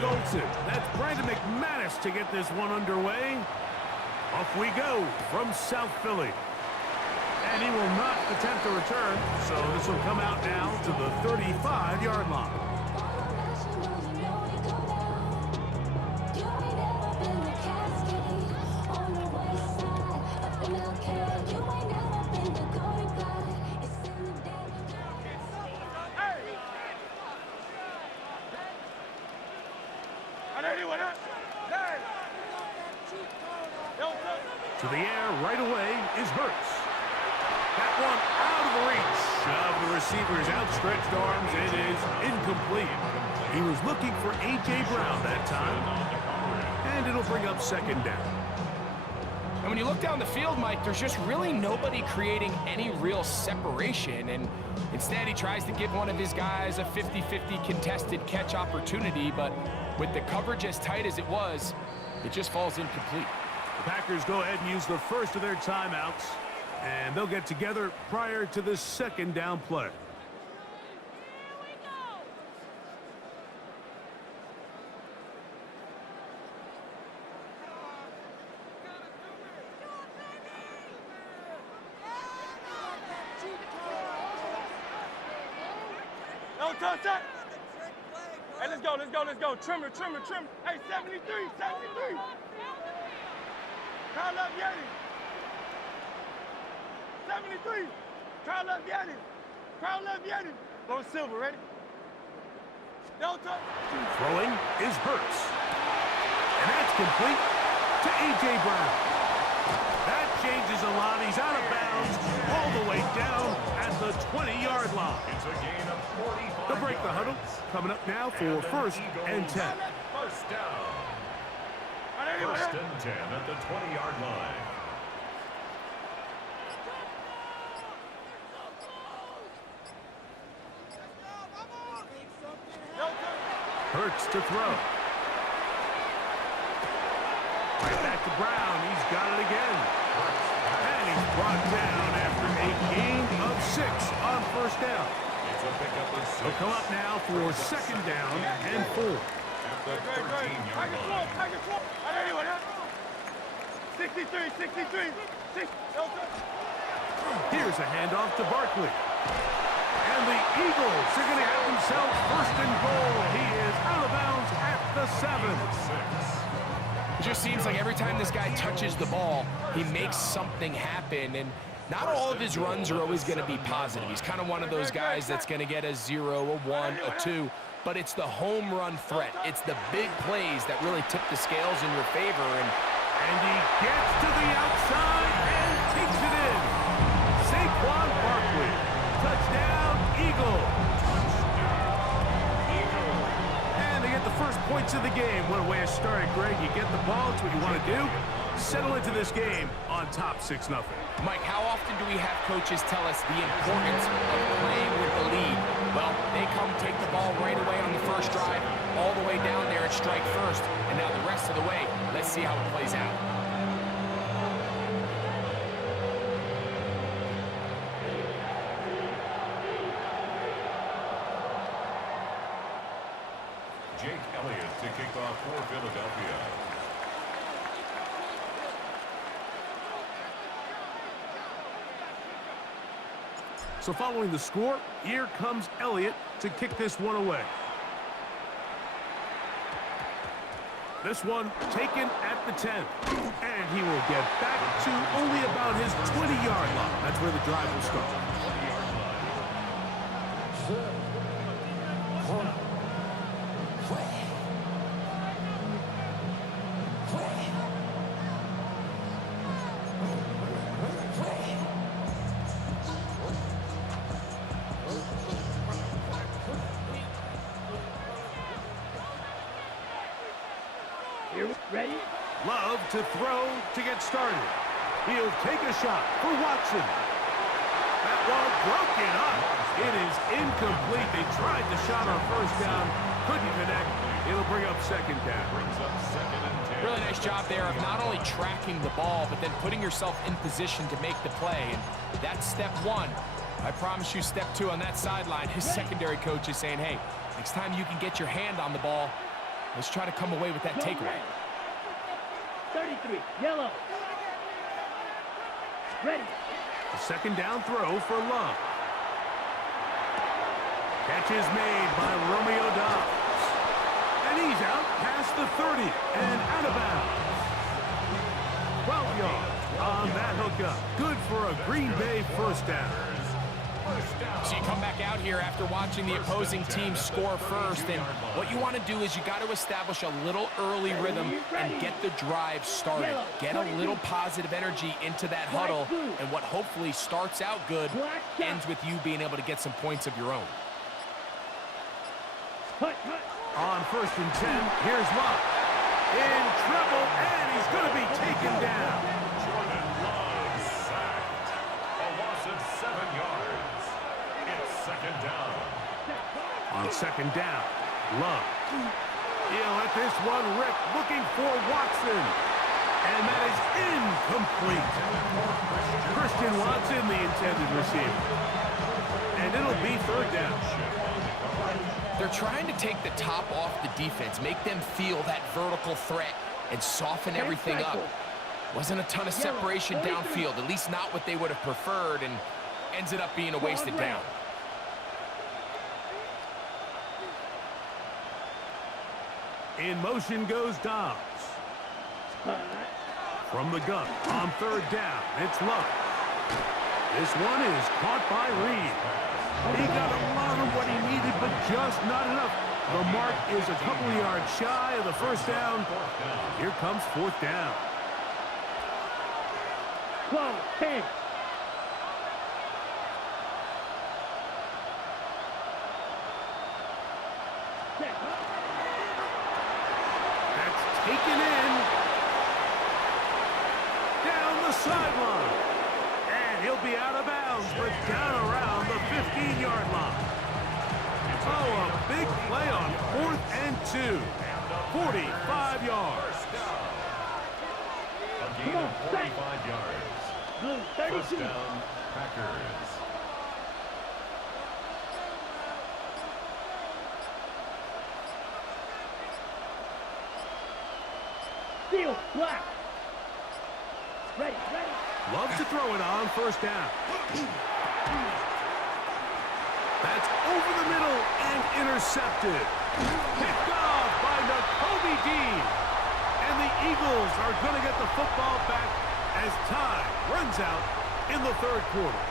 That's Brandon McManus to get this one underway. Off we go from South Philly. And he will not attempt a return, so this will come out now to the 35-yard line. To the air right away is Hurts. That one out of the reach of the receiver's outstretched arms. It is incomplete. He was looking for A.J. Brown that time. And it'll bring up second down. And when you look down the field, Mike, there's just really nobody creating any real separation. And instead, he tries to give one of his guys a 50-50 contested catch opportunity. But with the coverage as tight as it was, it just falls incomplete. The Packers go ahead and use the first of their timeouts, and they'll get together prior to the second down play. Hey, let's go. Trimmer. Hey, 73. Kyle up, Yanni. 73. Kyle up, Yanni. Go Silver, ready? Delta. Throwing is Hurts. And that's complete to A.J. Brown. That changes a lot. He's out of bounds all the way down at the 20-yard line. It's a gain of 45. They'll break the huddle. Coming up now for first and 10. First down. First and 10 at the 20-yard line. Hurts to throw. Right back to Brown. He's got it again. And he's brought down after a gain of 6 on first down. He'll come up now for second down and 4. At the 13-yard line. 63. Here's a handoff to Barkley. And the Eagles are going to have themselves first and goal. He is out of bounds at the 7. It just seems like every time this guy touches the ball, he makes something happen. And not all of his runs are always going to be positive. He's kind of one of those guys that's going to get a 0, a 1, a 2. But it's the home run threat. It's the big plays that really tip the scales in your favor. And he gets to the outside and takes it in. Saquon Barkley. Touchdown, Eagles. And they get the first points of the game. What a way to start it, Greg. You get the ball. It's what you want to do. Settle into this game on top 6-0. Mike, how often do we have coaches tell us the importance of playing with the lead? Well, they come take the ball right away on the first drive, all the way down there and strike first. And now the rest of the way, let's see how it plays out. Jake Elliott to kick off for Philadelphia. So following the score, here comes Elliott to kick this one away. This one taken at the 10. And he will get back to only about his 20-yard line. That's where the drive will start. Ready? Love to throw to get started. He'll take a shot for Watson. That one broken up. It is incomplete. They tried the shot on first down. Couldn't connect. It'll bring up second down. Really nice job there of not only tracking the ball, but then putting yourself in position to make the play. And that's step 1. I promise you step 2 on that sideline. His secondary coach is saying, hey, next time you can get your hand on the ball, Let's try to come away with that takeaway. 33, yellow. Ready. A second down throw for Love. Catch is made by Romeo Dobbs. And he's out past the 30 and out of bounds. 12 yards on that hookup. Good for a Green Bay first down. So you come back out here after watching the opposing team score first, and what you want to do is you got to establish a little early rhythm and get the drive started. Get a little positive energy into that huddle, and what hopefully starts out good ends with you being able to get some points of your own. On 1st and 10, here's Love. In trouble, and he's going to be taken down. Jordan Love sacked. A loss of 7 yards. It's second down. On second down, Love. He'll let this one rip, looking for Watson. And that is incomplete. Christian Watson, the intended receiver. And it'll be third down. They're trying to take the top off the defense, make them feel that vertical threat, and soften everything up. Wasn't a ton of separation downfield, at least not what they would have preferred, and ends up being a wasted down. In motion goes Dobbs. From the gun, on third down, it's Love. This one is caught by Reed. He got a lot of what he needed, but just not enough. The mark is a couple of yards shy of the first down. Here comes fourth down. 12, 10. That's taken in. Down the sideline. And he'll be out of bounds, but down around the 15-yard line. Oh, a big play on 4th and 2. 45 yards. A gain of 45 yards. Blue, First 32. down, Packers. Steel, black. Ready, ready. Loves to throw it on first down. That's over the middle and intercepted. Picked off by Nakobe Dean. And the Eagles are going to get the football back as time runs out in the third quarter.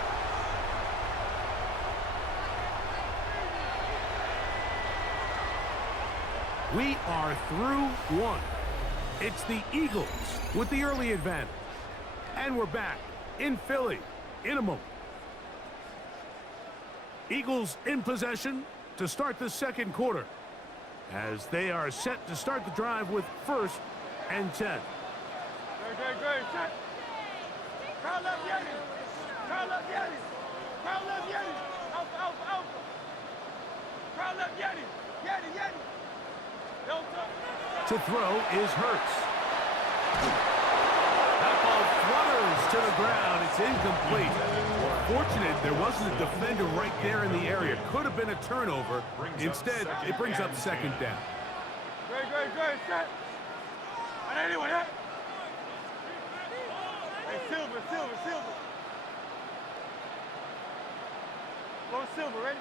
We are through one. It's the Eagles with the early advantage. And we're back in Philly in a moment. Eagles in possession to start the second quarter as they are set to start the drive with 1st and 10. Great, great, great. Set. Crowd left Yeti. Crowd left Yeti. Crowd left Yeti. Alpha, alpha, alpha. Crowd left Yeti. Yeti, Yeti. Delta. To throw is Hurts. That ball flutters to the ground. It's incomplete. Fortunate there wasn't a defender right there in the area. Could have been a turnover. Instead, it brings up second down. Great, great, great. Set. And anyone, huh? Hey, Silver, Silver, Silver. Go Silver, ready?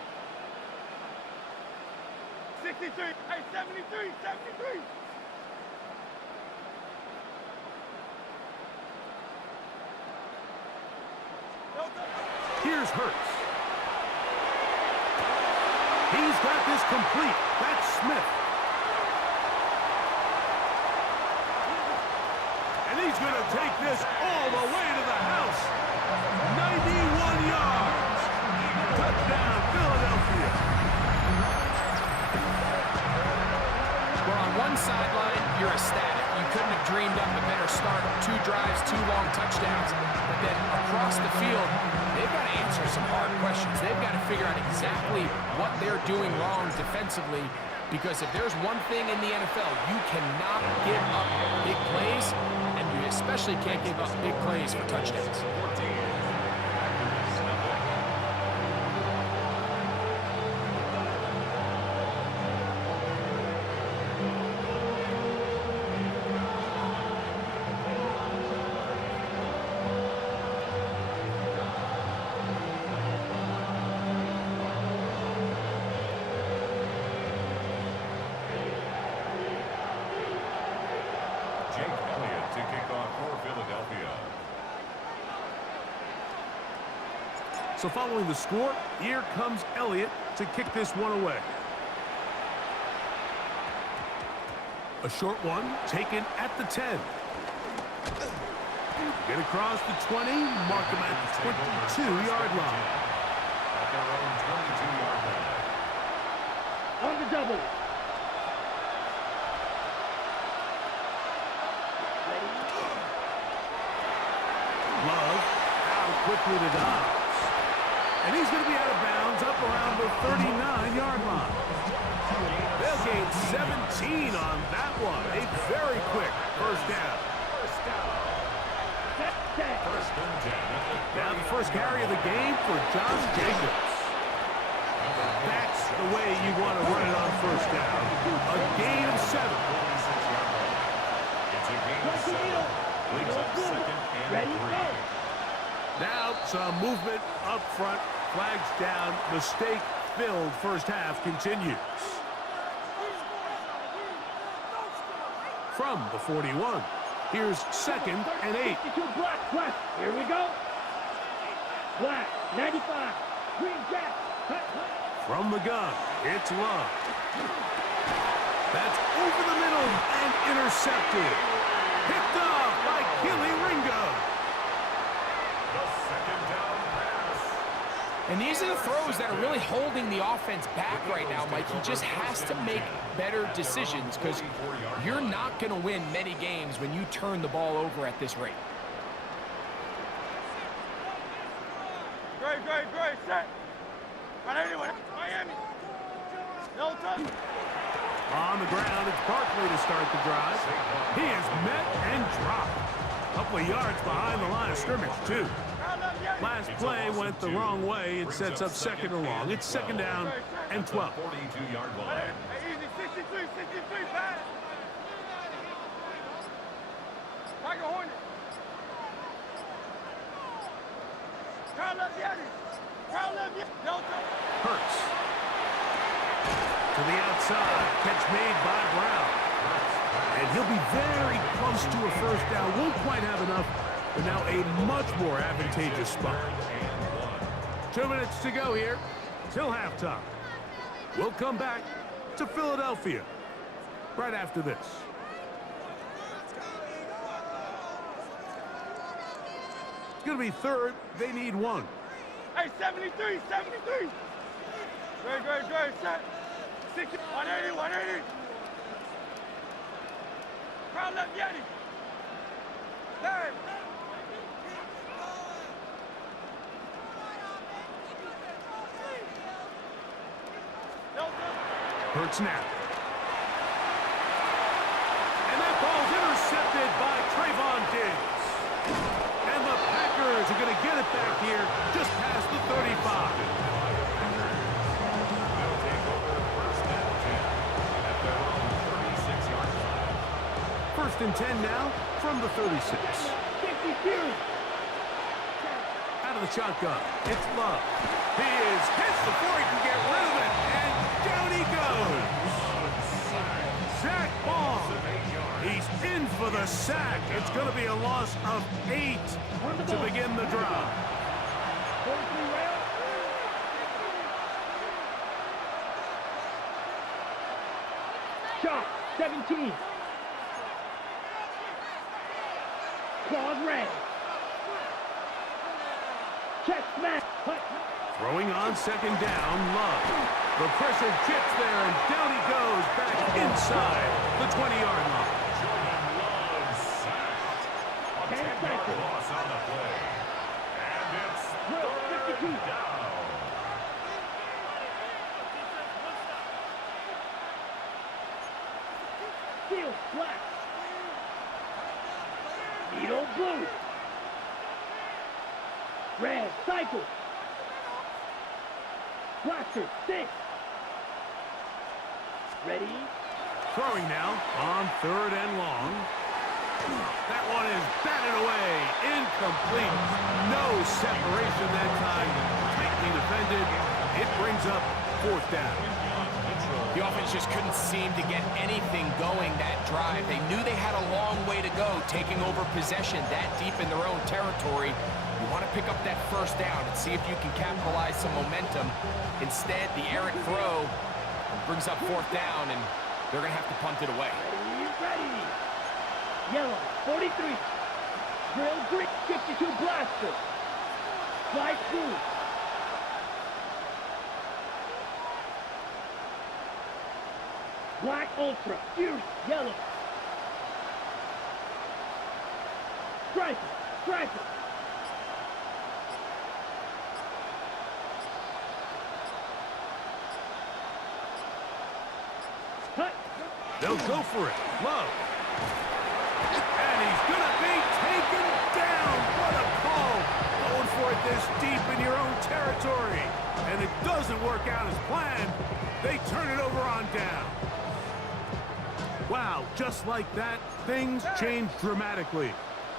63. Hey, 73, 73. Here's Hurts. He's got this complete. That's Smith. And he's going to take this all the way to the house. 91 yards. Touchdown, Philadelphia. Well, on one sideline, you're ecstatic. You couldn't have dreamed up a better start. 2 drives, 2 long touchdowns. But then across the field, they've got to answer some hard questions. They've got to figure out exactly what they're doing wrong defensively, because if there's one thing in the NFL, you cannot give up big plays, and you especially can't give up big plays for touchdowns. So following the score, here comes Elliott to kick this one away. A short one taken at the 10. Get across the 20, mark him at the 22-yard line. At their own 22-yard line. On the double. Love out quickly to Dobbs. And he's going to be out of bounds up around the 39-yard line. They'll gain 17 on that one. A very quick first down. First and 10. Now the first carry of the game for Josh Jacobs. That's the way you want to run it on first down. A gain of 7. It's a gain of 7. Brings up second and 3. Now some movement up front. Flags down. Mistake-filled first half continues. From the 41. Here's second and 8. Black. Here we go. Black, 95. Green jack. From the gun, it's Love. That's over the middle and intercepted. Picked off by Killy Ringo. The second down pass. And these are the throws that are really holding the offense back right now, Mike. He just has to make better decisions because you're not going to win many games when you turn the ball over at this rate. Great. Set. Miami. No touch. On the ground, it's Barkley to start the drive. He is met and dropped. A couple of yards behind the line of scrimmage, too. Last play went the wrong way. It sets up second and long. It's second down and 12. 42-yard line. Hey, easy. 63, pass. Tiger Hornet. Kyle left Yeti. No touch. Hurts. To the outside. Catch made by Brown. And he'll be very close to a first down. Won't quite have enough, but now a much more advantageous spot. 2 minutes to go here till halftime. We'll come back to Philadelphia right after this. It's going to be third. They need one. Hey, 73. Great. Set. 60. 180. Crowd left Yeti. There. No touch. Hurts now. And that ball's intercepted by Trayvon Diggs. And the Packers are going to get it back here just past the 35. They'll take over first and 10 at their own 36-yard line. First and 10 now from the 36. 52. Out of the shotgun, it's Love. He is hit before he can get rid of it, and down he goes. Zach Ball. He's in for the sack. It's going to be a loss of 8 to begin the drive. Shot, 17. Claws red. Check smash. Throwing on second down, Love. The pressure chips there, and down he goes back inside the 20-yard line. Love sacked. A 10-yard loss on the play. And it's third down. Steel, black. Needle, blue. Red, cycle. Blaster, 6. Ready? Throwing now on third and long. That one is batted away. Incomplete. No separation that time. Tightly defended. It brings up fourth down. The The offense just couldn't seem to get anything going that drive. They knew they had a long way to go, taking over possession that deep in their own territory. You want to pick up that first down and see if you can capitalize some momentum. Instead, the errant throw brings up fourth down, and they're going to have to punt it away. Ready. Yellow, 43. Drill green, 52 blaster. Clyde blue. Black ultra, fierce yellow. Striper, striper. Cut. They'll go for it. Love. And he's going to be taken down. What a call. Going for it this deep in your own territory. And it doesn't work out as planned. They turn it over on down. Wow, just like that, things change dramatically.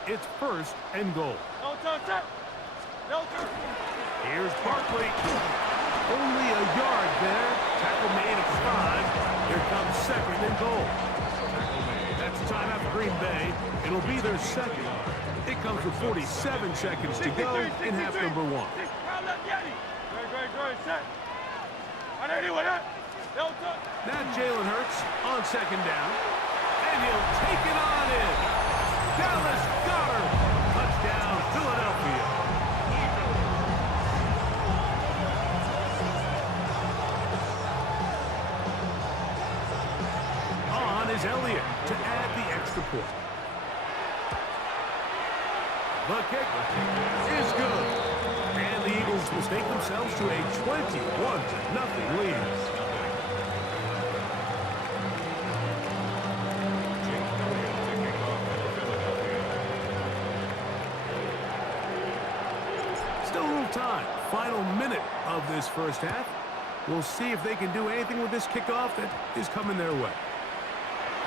It's first and goal. No touch, touch. No touch. Here's Barkley. Only a yard there. Tackle made at 5. Here comes second and goal. That's timeout for Green Bay. It'll be their second. It comes with 47 seconds to go in half number 1. Great, set. On anyone, no touch. Now Jalen Hurts on second down. And he'll take it on in. Dallas Goedert. Touchdown, Philadelphia. On is Elliott to add the extra point. The kick is good. And the Eagles mistake themselves to a 21-0 lead. Still a little time. Final minute of this first half. We'll see if they can do anything with this kickoff that is coming their way.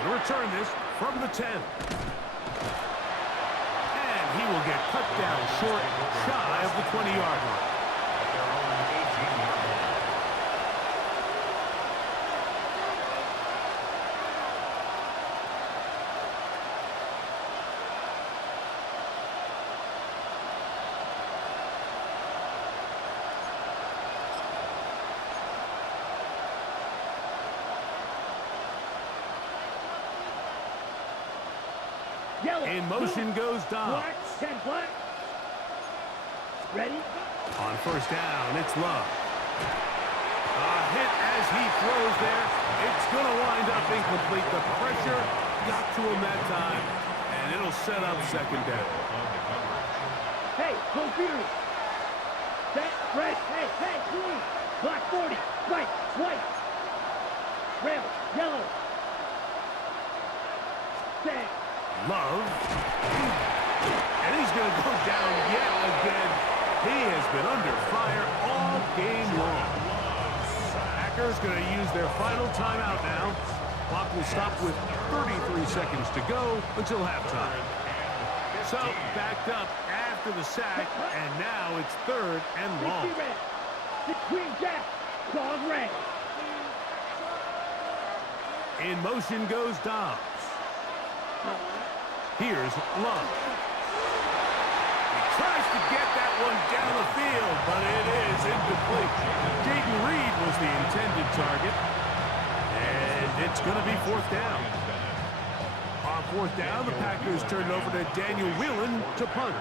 They'll return this from the 10. And he will get cut down short, shy of the 20-yard line. Yellow. In motion goes Dobbs. Black, 10 black. Ready? On first down, it's Love. A hit as he throws there. It's going to wind up incomplete. The pressure got to him that time, and it'll set up second down. Hey, confused. Set, red, hey, blue. Black 40, white, red, yellow. Set. Love. And he's going to go down yet again. He has been under fire all game long. Packers going to use their final timeout now. Clock will stop with 33 seconds to go until halftime. So, backed up after the sack, and now it's third and long. The Queen Jack, dog red. In motion goes Dobbs. Here's Love. He tries to get that one down the field, but it is incomplete. Jaden Reed was the intended target, and it's going to be fourth down. On fourth down, the Packers turn it over to Daniel Whelan to punt,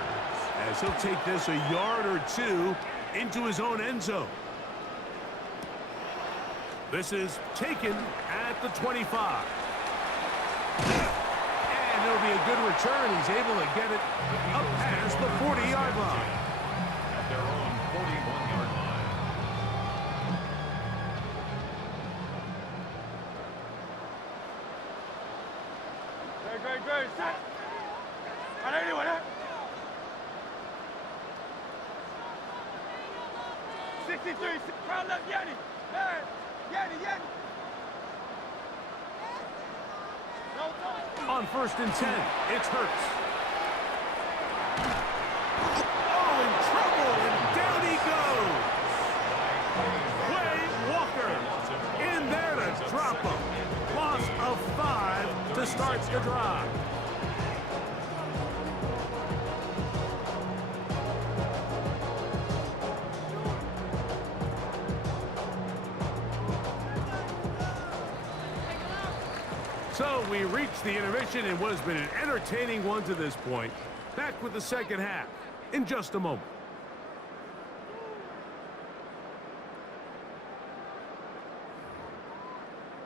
as he'll take this a yard or two into his own end zone. This is taken at the 25. It'll be a good return. He's able to get it up past the 40-yard line. At their own 41-yard line. Great, set. On anyone, 63, crowd left, Yanni. Man, Yanni. On first and 10, it's Hurts. Oh, in trouble, and down he goes. Quay Walker in there to drop to start the drive. So we reach the intermission in what has been an entertaining one to this point. Back with the second half in just a moment.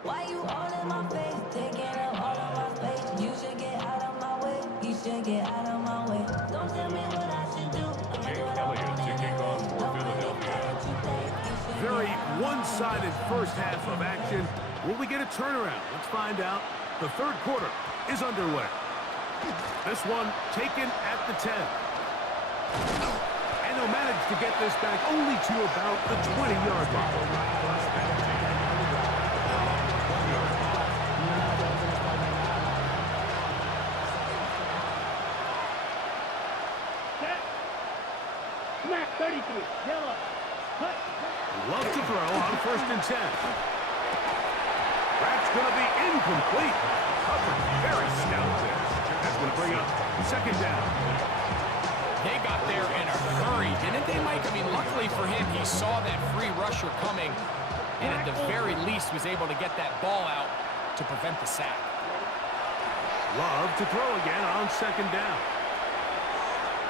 Why you all in my face, taking up all of my space? You should get out of my way. You should get out of my way. Don't tell me what I should do. I'ma do what I want to kick off for Don't really Philadelphia. care what you think. You should Very get out of my one-sided first half of action. Will we get a turnaround? Let's find out. The third quarter is underway. This one taken at the 10. And he'll manage to get this back only to about the 20-yard line. Set. Smack 33. Yellow. Cut. Love to throw on 1st and 10. That's going to be incomplete. Covered very stout there. That's going to bring up second down. They got there in a hurry, didn't they, Mike? I mean, luckily for him, he saw that free rusher coming, and at the very least was able to get that ball out to prevent the sack. Love to throw again on second down.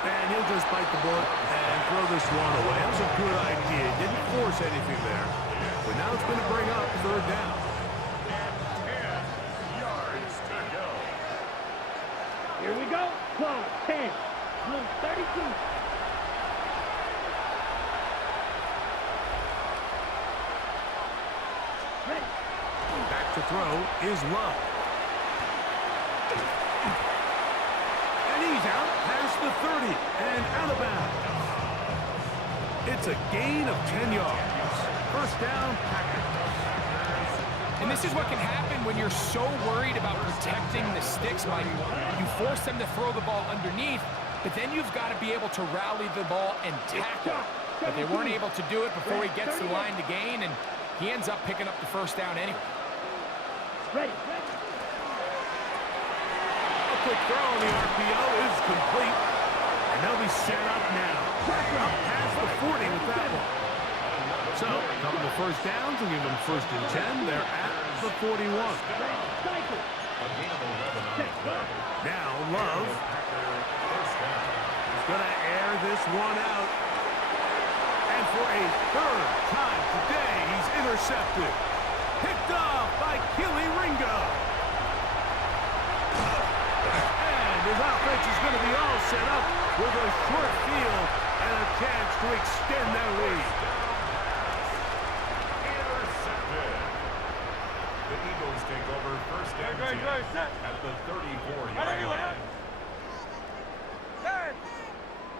And he'll just bite the bullet and throw this one away. That was a good idea. Didn't force anything there. But now it's going to bring up third down. 10 yards to go. Here we go. Close. 10. Blue 32. Ready. Back to throw is Love. And he's out past the 30 and out of bounds. It's a gain of 10 yards. First down, Packers. And this is what can happen when you're so worried about protecting the sticks, Mike. You force them to throw the ball underneath, but then you've got to be able to rally the ball and tackle. But they weren't able to do it before he gets the line to gain, and he ends up picking up the first down anyway. Ready. A quick throw on the RPO is complete. And they'll be set up now. Up past the 40 with that one. So, a couple of first downs will give them 1st and 10. They're at the 41. Cycle. Now, Love is going to air this one out. And for a third time today, he's intercepted. Picked off by Keely Ringo. And his offense is going to be all set up with a short field and a chance to extend their lead. Intercepted. The Eagles take over 1st and 10 at the 34-yard line. Hey,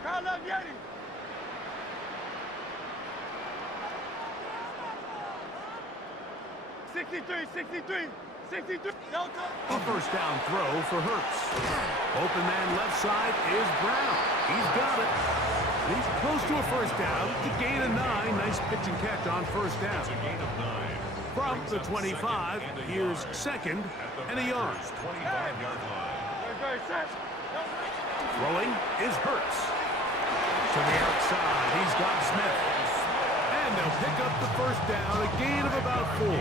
call up Yeti. A first down throw for Hurts. Open man left side is Brown. He's got it. He's close to a first down to gain a 9. Nice pitch and catch on first down. It's a gain of 9. From the 25, here's second and a yard. 25-yard line. Throwing is Hurts. To the outside, he's got Smith. And they'll pick up the first down, a gain of about 4.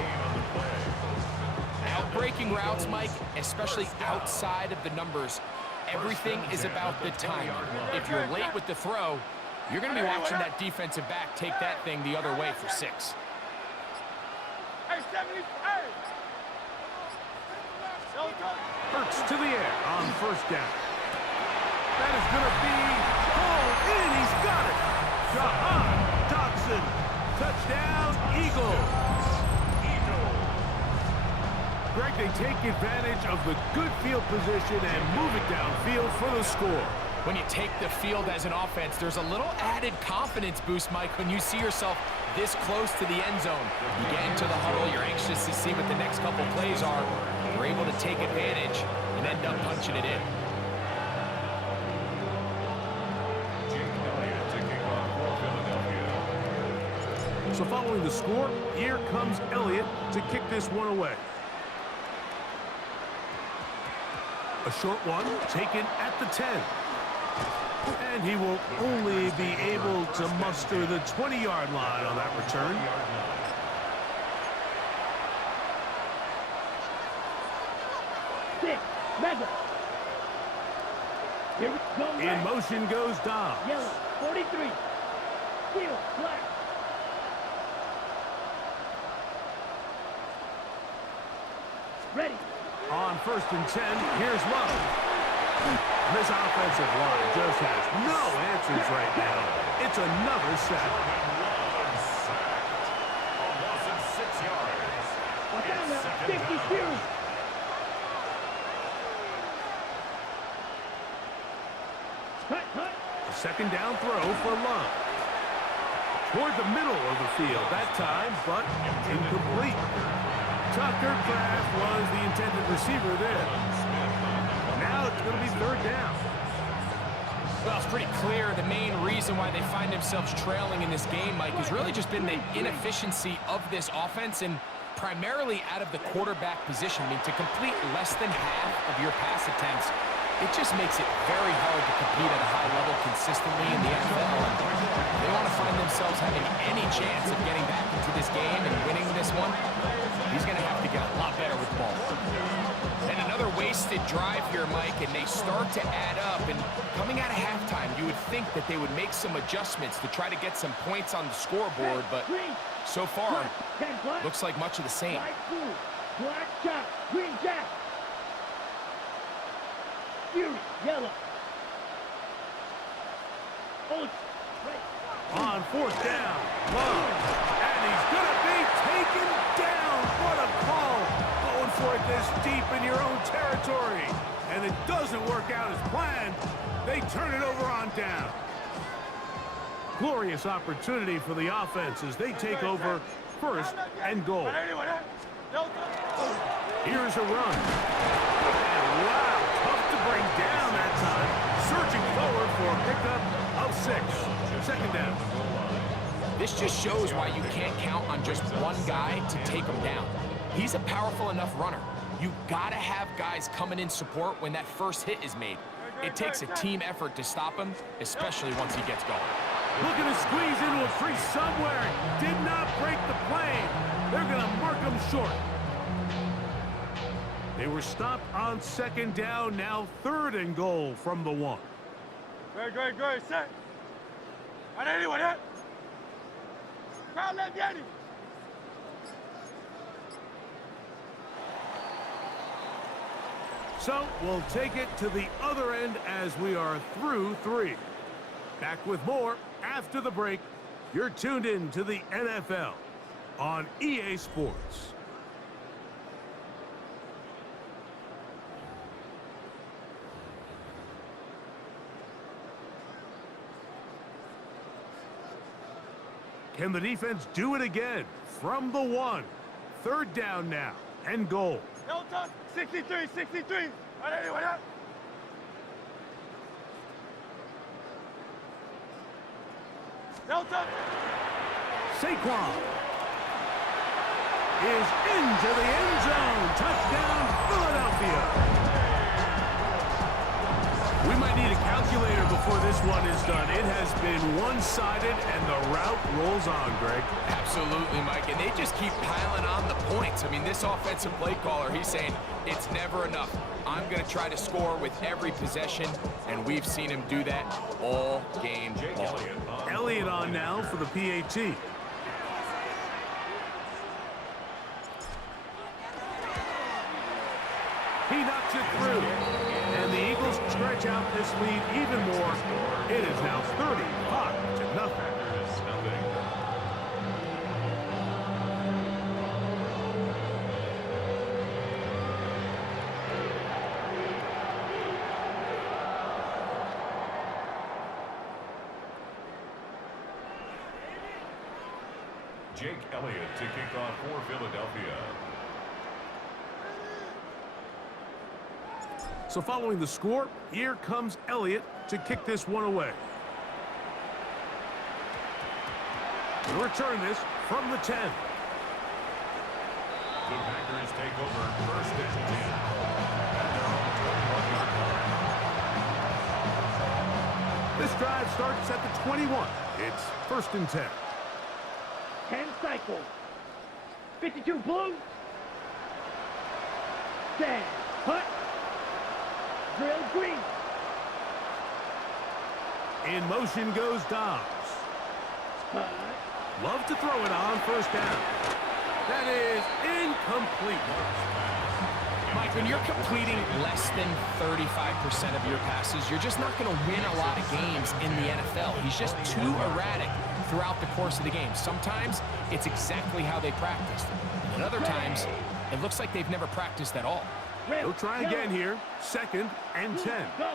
Breaking routes, Mike, especially outside of the numbers, everything is about the timing. If you're late with the throw, you're going to be watching that defensive back take that thing the other way for 6. Hey, 70, hey. Hurts to the air on first down. That is going to be pulled in. He's got it. Jahan Dotson. Touchdown, Eagles. Greg, they take advantage of the good field position and move it downfield for the score. When you take the field as an offense, there's a little added confidence boost, Mike, when you see yourself this close to the end zone. You get into the huddle, you're anxious to see what the next couple plays are. You're able to take advantage and end up punching it in. So following the score, here comes Elliott to kick this one away. A short one taken at the 10. And he will only be able to muster the 20-yard line on that return. Six, mega. Here we go. In motion goes Dobbs. Yellow, 43. Steel, black. Ready. On 1st and 10, here's Love. This offensive line just has no answers right now. It's another sack. A loss of 6 yards. Watch out now. 50 series. Cut. A second down throw for Love. Toward the middle of the field that time, but incomplete. Tucker Craft was the intended receiver there. Now it's going to be 3rd down. Well, it's pretty clear the main reason why they find themselves trailing in this game, Mike, has really just been the inefficiency of this offense and primarily out of the quarterback position. I mean, to complete less than half of your pass attempts, it just makes it very hard to compete at a high level consistently in the NFL. And they want to find themselves having any chance of getting back into this game and winning this one. He's going to have to get a lot better with the ball. And another wasted drive here, Mike, and they start to add up. And coming out of halftime, you would think that they would make some adjustments to try to get some points on the scoreboard, but so far, looks like much of the same. Black chop, green jack. Fury, yellow. Old, right. On 4th down, Love. And he's going to be taken down. What a call. Going for it this deep in your own territory. And it doesn't work out as planned. They turn it over on down. Glorious opportunity for the offense as they take over 1st and goal. Here's a run. And wow, tough to bring down that time. Surging forward for a pickup of 6. 2nd down. This just shows why you can't count on just one guy to take him down. He's a powerful enough runner. You gotta have guys coming in support when that first hit is made. It takes a team effort to stop him, especially once he gets going. Looking to squeeze into a crease somewhere. Did not break the plane. They're gonna mark him short. They were stopped on 2nd down, now 3rd and goal from the 1. Good. Set. Anyone hit? Crowd left, Yeti. So we'll take it to the other end as we are through 3. Back with more after the break. You're tuned in to the NFL on EA Sports. Can the defense do it again from the 1? 3rd down now and goal. No touch. 63. Anyone hit? No touch. Saquon is into the end zone. Touchdown, Philadelphia. We might need a calculator before this one is done. It has been one-sided, and the route rolls on, Greg. Absolutely, Mike, and they just keep piling on the points. I mean, this offensive play caller, he's saying it's never enough. I'm going to try to score with every possession, and we've seen him do that all game long. Elliott on now for the PAT. He knocks it through. And the Eagles stretch out this lead even more. It is now 35-0. Jake Elliott to kick off for Philadelphia. So following the score, here comes Elliott to kick this one away. To return this from the 10. The Packers take over 1st and 10. At their own 21-yard This drive starts at the 21. It's 1st and 10. 10 cycles. 52 blue. Stand. Hut. Drill green. In motion goes Dobbs. Hut. Love to throw it on 1st down. That is incomplete. Mike, when you're completing less than 35% of your passes, you're just not going to win a lot of games in the NFL. He's just too erratic throughout the course of the game. Sometimes it's exactly how they practiced. And other times, it looks like they've never practiced at all. They'll try again here. 2nd and 10. Go.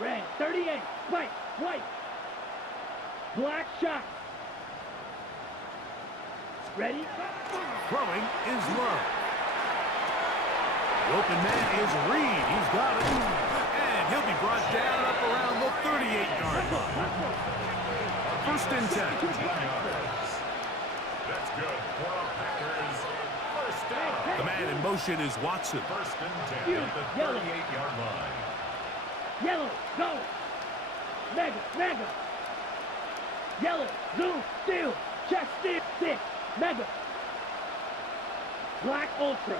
Red. 38. White. White. Black shot. Ready? Throwing is Love. The open man is Reed. He's got it. And he'll be brought down up around the 38-yard line. 1st and 10. That's good for the Packers. 1st down. The man in motion is Watson. 1st and 10 at the 38-yard line. Yellow. Go. Mega. Mega. Yellow. Zoom. Steal. Check. Steal. 6. Mega. Black Ultra.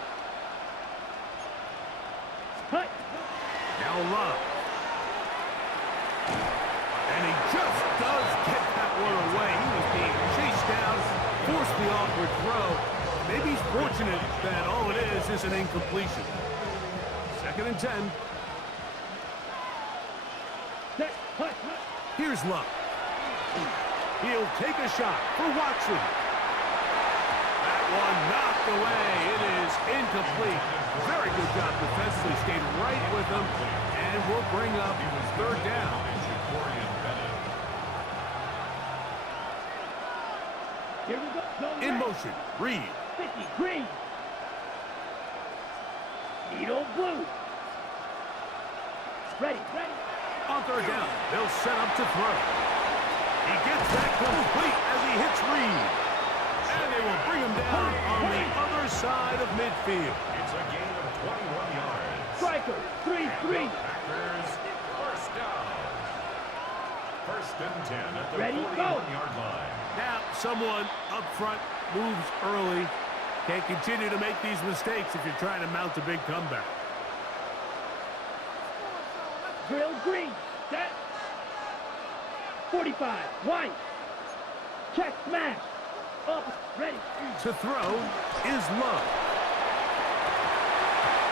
Hut. Now Love. And he just does get that one away. He was being chased down, forced the awkward throw. Maybe he's fortunate that all it is an incompletion. 2nd and 10. Set. Hut. Hut. Here's Love. He'll take a shot for Watson. That one knocked away. It is incomplete. Very good job defensively. Stayed right with him. And we'll bring up 3rd down. Here we go. Go In red. motion, Reed. 50. Green. Needle blue. Ready. Ready. On 3rd down, they'll set up to throw. He gets that complete as he hits Reed. And they will bring him down on the other side of midfield. It's a gain of 21 yards. Striker. 3-3. Packers, 1st down. 1st and 10 at the Ready, go. 41-yard line. Now, someone up front moves early. Can't continue to make these mistakes if you're trying to mount a big comeback. Drill green. Set. 45. White. Check. Smash. Up. Ready. To throw is Love.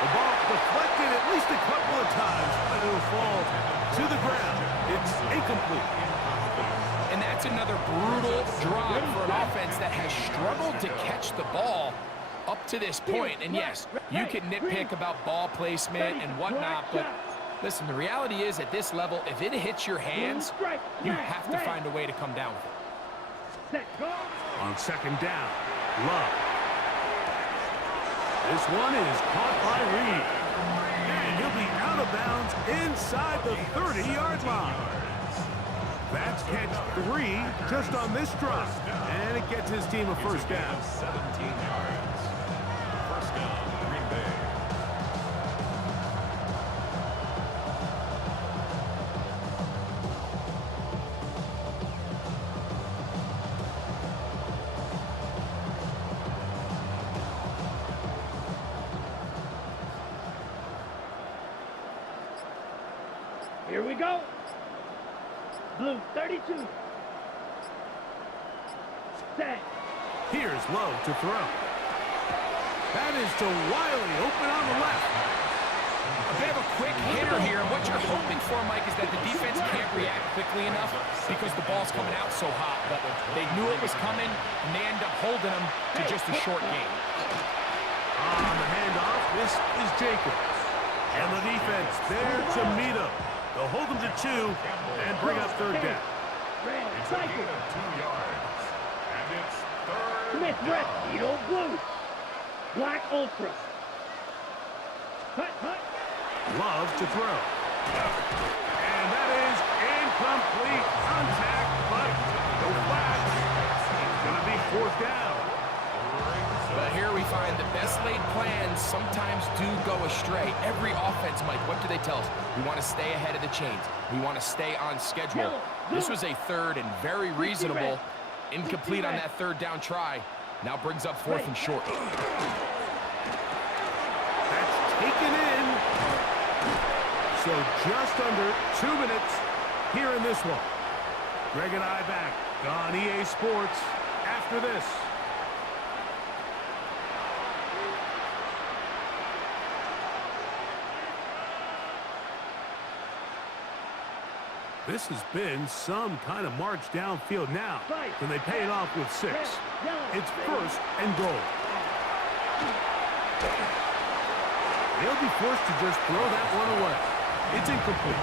The ball deflected at least a couple of times, but it'll fall to the ground. It's incomplete. And that's another brutal drive for an offense that has struggled to catch the ball up to this point. And yes, you can nitpick about ball placement and whatnot, but listen, the reality is at this level, if it hits your hands, you have to find a way to come down with it. Set. Go. On 2nd down, Love. This one is caught by Reed. And he'll be out of bounds inside the 30-yard line. That's catch 3 just on this drive. And it gets his team a 1st down. 17 yards. 1st down, Green Bay. Here we go. Blue 32. Set. Here's Lowe to throw. That is to Wiley, open on the left. A bit of a quick hitter here. What you're hoping for, Mike, is that the defense can't react quickly enough because the ball's coming out so hot. But they knew it was coming, and they end up holding them to just a short game. On the handoff, this is Jacobs. And the defense there to meet him. They'll hold them to 2 and bring up 3rd down. Red. It's a gain Cycle. of 2 yards. And it's 3rd Smith. Red. down. Needle blue. Black Ultra. Hut. Hut. Love to throw. And that is incomplete. Contact, but no flags. It's going to be 4th down. Brings But here we find the best laid plans sometimes do go astray. Every offense, Mike, what do they tell us? We want to stay ahead of the chains. We want to stay on schedule. This was a third and very reasonable. Incomplete on that third down try. Now brings up 4th and short. That's taken in. So just under 2 minutes here in this one. Greg and I back on EA Sports after this. This has been some kind of march downfield now. Can they pay it off with 6? It's 1st and goal. They'll be forced to just throw that one away. It's incomplete.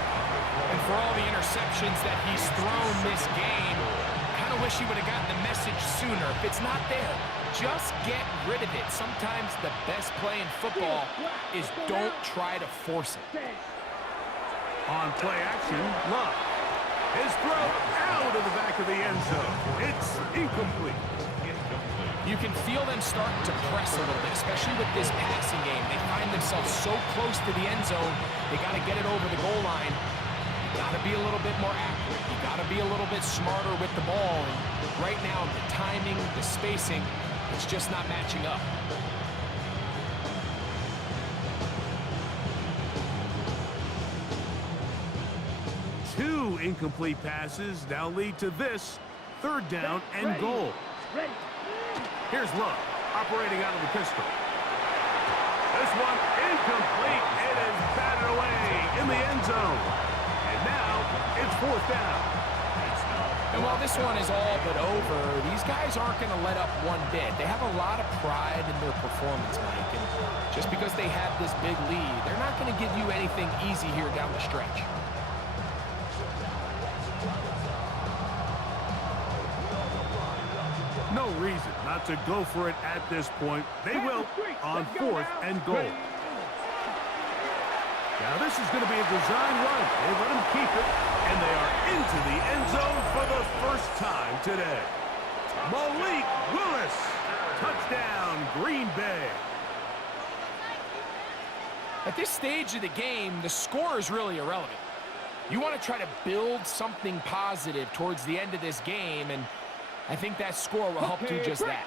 And for all the interceptions that he's thrown this game, kind of wish he would have gotten the message sooner. If it's not there, just get rid of it. Sometimes the best play in football is don't try to force it. On play action, Love. His throw out of the back of the end zone. It's incomplete. You can feel them starting to press a little bit, especially with this passing game. They find themselves so close to the end zone, they got to get it over the goal line. You got to be a little bit more accurate. You got to be a little bit smarter with the ball. And right now, the timing, the spacing, it's just not matching up. Two incomplete passes now lead to this 3rd down and goal. Here's Love, operating out of the pistol. This one incomplete. It is batted away in the end zone. And now it's 4th down. And while this one is all but over, these guys aren't going to let up one bit. They have a lot of pride in their performance, Mike. And just because they have this big lead, they're not going to give you anything easy here down the stretch. No reason not to go for it at this point. They will on 4th and goal. Now this is going to be a design run. They let him keep it, and they are into the end zone for the first time today. Malik Willis, touchdown Green Bay. At this stage of the game, the score is really irrelevant. You want to try to build something positive towards the end of this game, and I think that score will help do just that.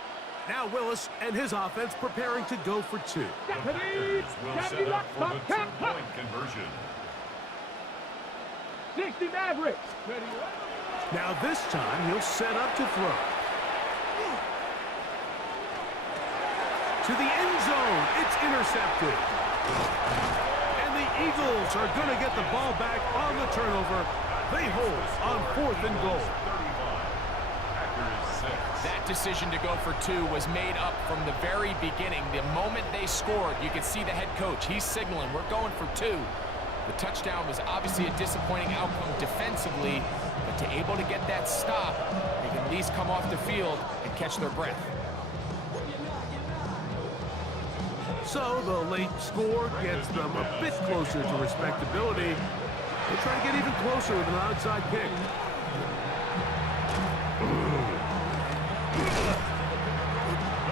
Now Willis and his offense preparing to go for 2. The Packers will set up for the 2-point conversion. 60 Mavericks. Now this time he'll set up to throw. To the end zone, it's intercepted. And the Eagles are going to get the ball back on the turnover. They hold on 4th and goal. That decision to go for 2 was made up from the very beginning. The moment they scored, you could see the head coach. He's signaling, we're going for 2. The touchdown was obviously a disappointing outcome defensively, but to able to get that stop, they can at least come off the field and catch their breath. So the late score gets them a bit closer to respectability. They try to get even closer with an outside kick.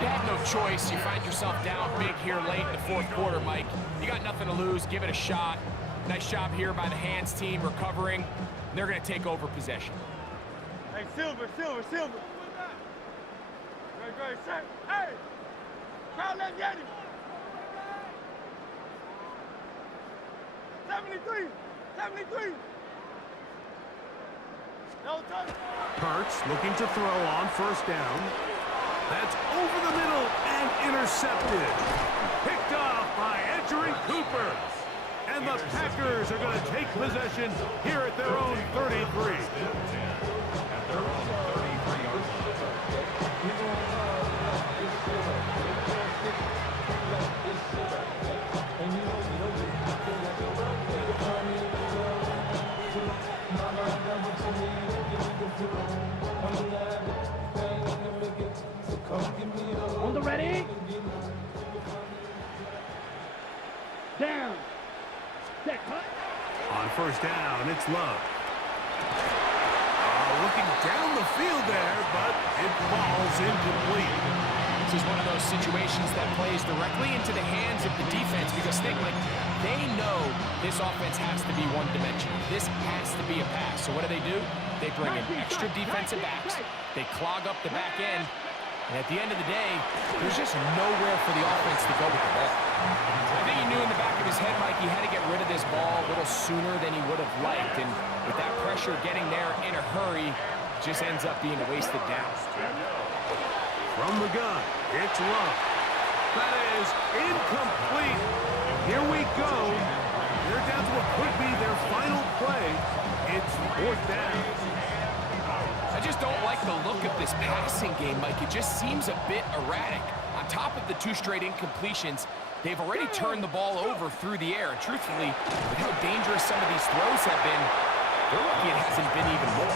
You had no choice. You find yourself down big here late in the 4th quarter, Mike. You got nothing to lose. Give it a shot. Nice job here by the hands team recovering. They're going to take over possession. Hey, Silver. Great, set. Hey! Crowd left Yeti. 73. No touch. Hurts looking to throw on 1st down. That's over the middle and intercepted. Picked off by Edgerrin Cooper. And the Packers are going to take possession here at their own 33. On the ready. Down. Set cut. On 1st down, it's Love. Looking down the field there, but it falls incomplete. is one of those situations that plays directly into the hands of the defense because they know this offense has to be one-dimensional. This has to be a pass. So what do? They bring in extra defensive backs. They clog up the back end. And at the end of the day, there's just nowhere for the offense to go with the ball. I think he knew in the back of his head, Mike, he had to get rid of this ball a little sooner than he would have liked. And with that pressure getting there in a hurry, just ends up being a wasted down. From the gun, it's Love. That is incomplete. Here we go. They're down to what could be their final play. It's 4th down. I just don't like the look of this passing game, Mike. It just seems a bit erratic. On top of the 2 straight incompletions, they've already turned the ball over through the air. And truthfully, with how dangerous some of these throws have been, they're lucky it hasn't been even more.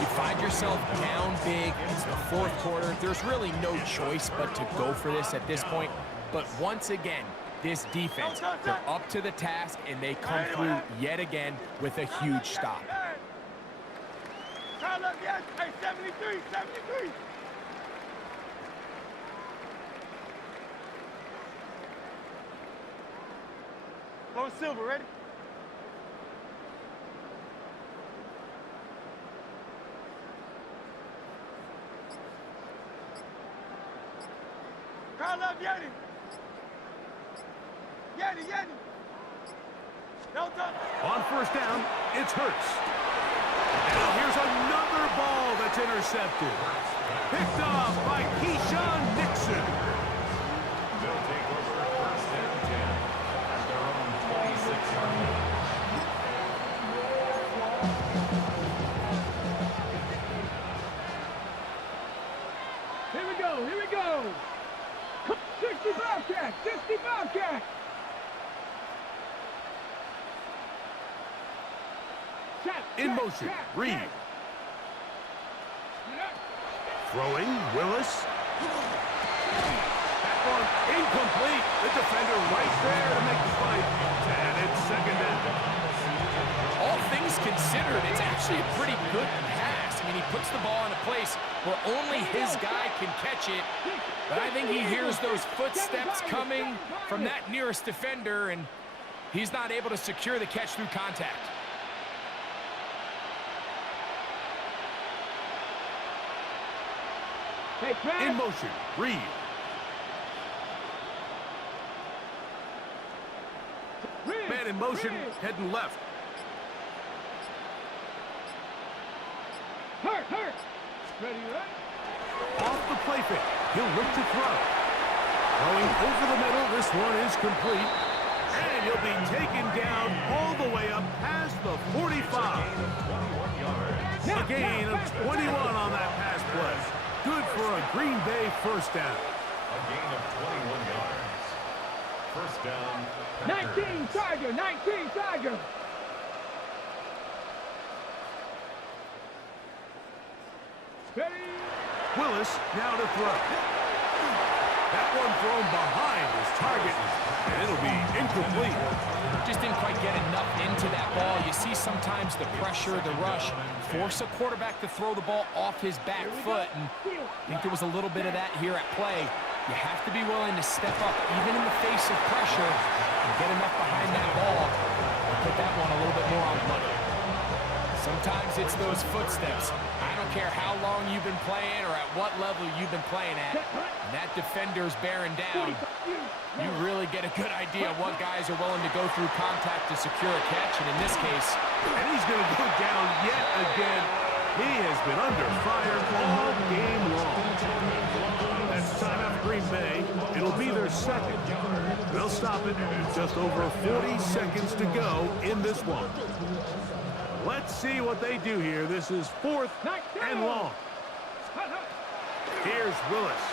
You find yourself down big. It's the 4th quarter. There's really no choice but to go for this at this point. But once again, this defense, they're up to the task, and they come through yet again with a huge stop. Call up, yes. Hey, 73, 73. On Silver, ready? Call up, Yeti. Yeti. No touch. On 1st down, it's Hurts. Now here's another ball that's intercepted. Picked off by Keyshawn Nixon. They'll take over 1st and 10 at their own 26-yard line. Here we go. 60 Bobcat, 60 Bobcat. In motion, Reed. Throwing, Willis. That one incomplete. The defender right there to make the fight. And it's 2nd down. All things considered, it's actually a pretty good pass. I mean, he puts the ball in a place where only his guy can catch it. But I think he hears those footsteps coming from that nearest defender, and he's not able to secure the catch through contact. In motion, Reed. Man in motion, heading left. Hurt. Ready, right? Off the play fake. He'll look to throw. Throwing over the middle. This one is complete. And he'll be taken down all the way up past the 45. A gain of 21 on that pass play. Good for a Green Bay 1st down. A gain of 21 yards. 1st down. 19 Tiger. Ready? Willis now to throw. That one thrown behind his target, and it'll be incomplete. Just didn't quite get enough into that ball. You see sometimes the pressure, the rush, force a quarterback to throw the ball off his back foot, and I think there was a little bit of that here at play. You have to be willing to step up, even in the face of pressure, and get enough behind that ball and put that one a little bit more on the money. Sometimes it's those footsteps. I don't care how long you've been playing or at what level you've been playing at, and that defender's bearing down. You really get a good idea of what guys are willing to go through contact to secure a catch, and in this case... And he's going to go down yet again. He has been under fire all game long. That's time out for Green Bay. It'll be their 2nd. They'll stop it. Just over 40 seconds to go in this one. Let's see what they do here. This is 4th and long. Here's Willis.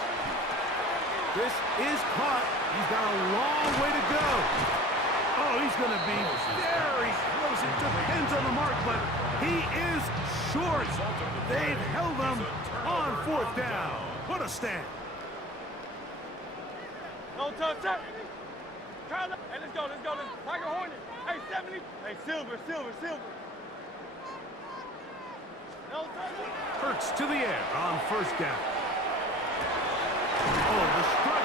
This is caught. He's got a long way to go. Oh, he's going to be very close. It depends on the mark, but he is short. They've held him on 4th down. What a stand. No touch. Hey, let's go. Tiger Hornet. Hey, 70. Hey, Silver. No touch. Hurts to the air on 1st down.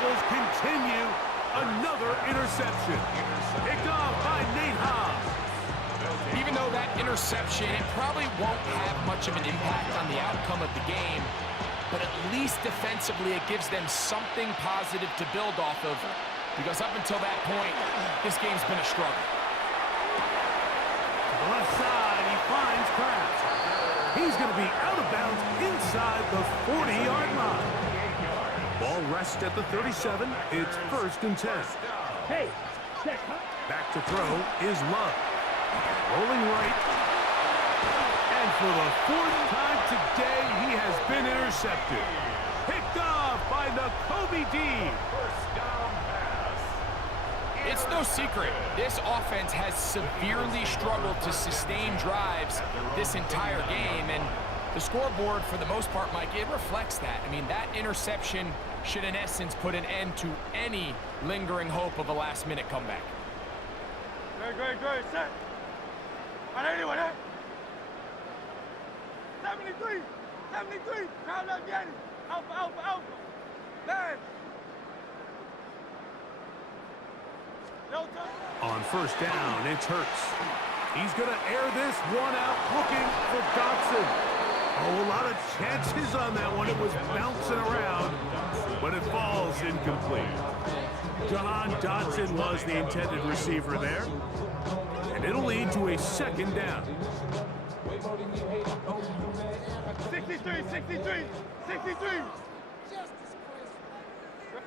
Eagles continue another interception. Picked off by Nate Hobbs. Even though that interception, it probably won't have much of an impact on the outcome of the game, but at least defensively it gives them something positive to build off of, because up until that point, this game's been a struggle. To the left side, he finds Kraft. He's going to be out of bounds inside the 40-yard line. Ball rests at the 37. It's 1st and 10. Hey, check. Back to throw is Love. Rolling right. And for the 4th time today, he has been intercepted. Picked off by Nakobe Dean. It's no secret, this offense has severely struggled to sustain drives this entire game, and the scoreboard, for the most part, Mike, it reflects that. I mean, that interception should, in essence, put an end to any lingering hope of a last-minute comeback. Great, set. On anyone, eh? 73, crowd left, Yanni. Alpha. Man. No touch. On 1st down, it's Hurts. He's going to air this one out, looking for Dotson. Oh, a lot of chances on that one. It was bouncing around, but it falls incomplete. John Dotson was the intended receiver there, and it'll lead to a 2nd down. 63.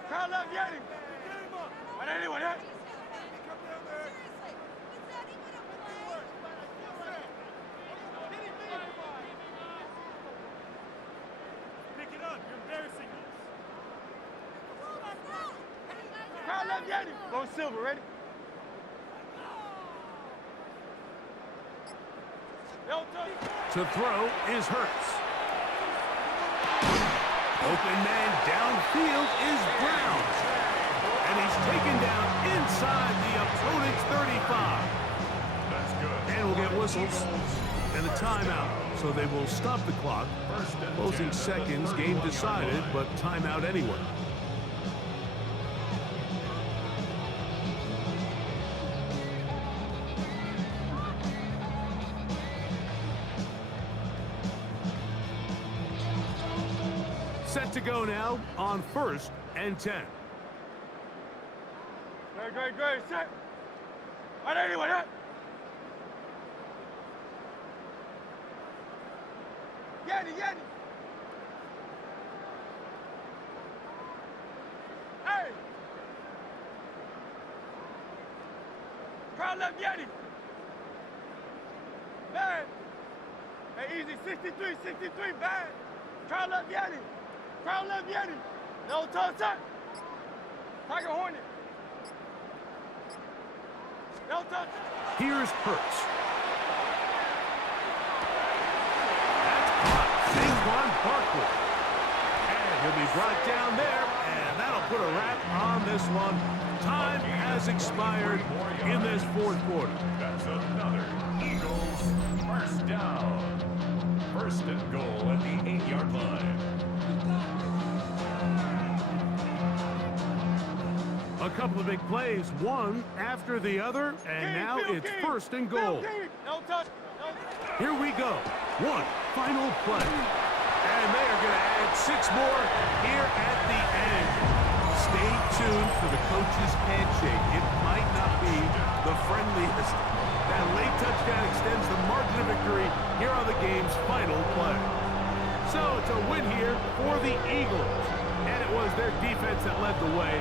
Crowd left, Yanni. On anyone, eh? Pick it up. You're embarrassing us. Crowd left, Yanni. Go Silver, ready? No touch. To throw is Hurts. Open man downfield is Brown. And he's taken down inside the opponent's 35. That's good. And we'll get whistles and a timeout. So they will stop the clock. Closing seconds, game decided, but timeout anyway. Set to go now on 1st and 10. Great, set. On anyone, eh? Yanni. Hey! Crowd left, Yanni. Man. Hey, easy. 63, bad. Crowd left, Yanni. No touch. Tiger Hornet. No touch. Here's Hurts. That's caught. Saquon Barkley. And he'll be brought down there, and that'll put a wrap on this one. Time has expired in this 4th quarter. That's another Eagles 1st down. 1st and goal at the 8-yard line. A couple of big plays, one after the other, and now it's 1st and goal. No touch. Here we go. One final play. And they are going to add 6 more here at the end. Stay tuned for the coach's handshake. It might not be the friendliest. That late touchdown extends the margin of victory here on the game's final play. So it's a win here for the Eagles. And it was their defense that led the way.